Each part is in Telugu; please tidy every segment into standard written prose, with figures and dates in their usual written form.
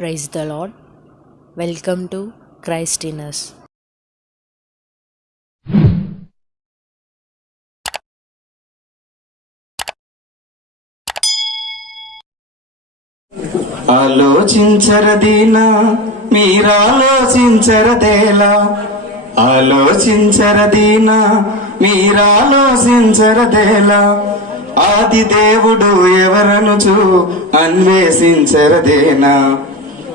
Praise the Lord. Welcome to Christ in us. ఆలోచించరదీనా మీరాలోచించరదేలా, ఆలోచించరదీనా మీరాలోచించరదేలా. ఆది దేవుడు ఎవరనుచు అన్వేషించరదేనా,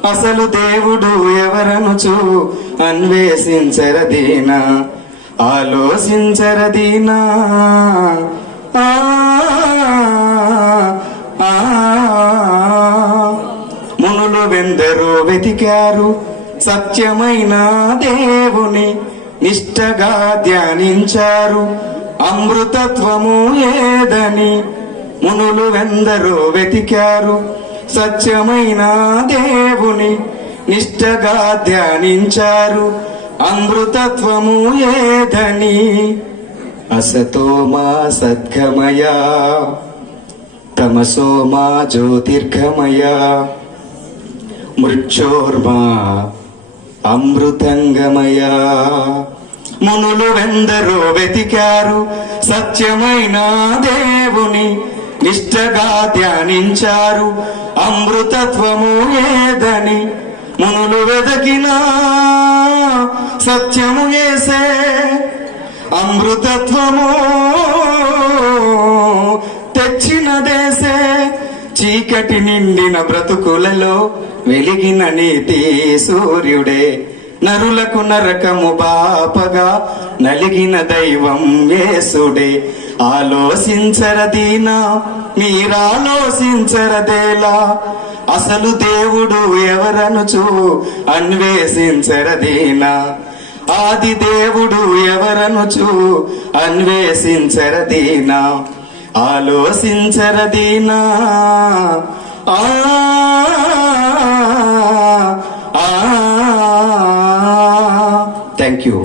అసలు దేవుడు ఎవరనుచు అన్వేషించరదేనా. ఆలోచించరదీనా మునులు వెందరో వెతికారు సత్యమైన దేవుని, నిష్టగా ధ్యానించారు అమృతత్వము ఏదని. మునులు వెందరో వెతికారు సత్యమైన దేవుని, నిష్టగా ధ్యానించారు అమృతత్వము ఏదని. అసతోమా సద్గమయ, తమసోమా జ్యోతిర్గమయ, మృత్యోర్మా అమృతంగమయ. మునులు వెందరో వెతికారు సత్యమైన దేవుని, నిష్టగా ధ్యానించారు అమృతత్వము ఏదని. మునులు వెదకినా సత్యము ఏసే, అమృతత్వము తెచ్చిన దేశే. చీకటి నిండిన బ్రతుకులలో వెలిగిన నీతి సూర్యుడే, నరులకు నరకము బాపగా నలిగిన దైవం యేసుడే. ఆలోచించరదీనా మీరాలోచించరదేలా, అసలు దేవుడు ఎవరనుచు అన్వేషించరదీనా. ఆది దేవుడు ఎవరనుచు అన్వేషించరదీనా. ఆలోచించరదీనా థ్యాంక్ యూ.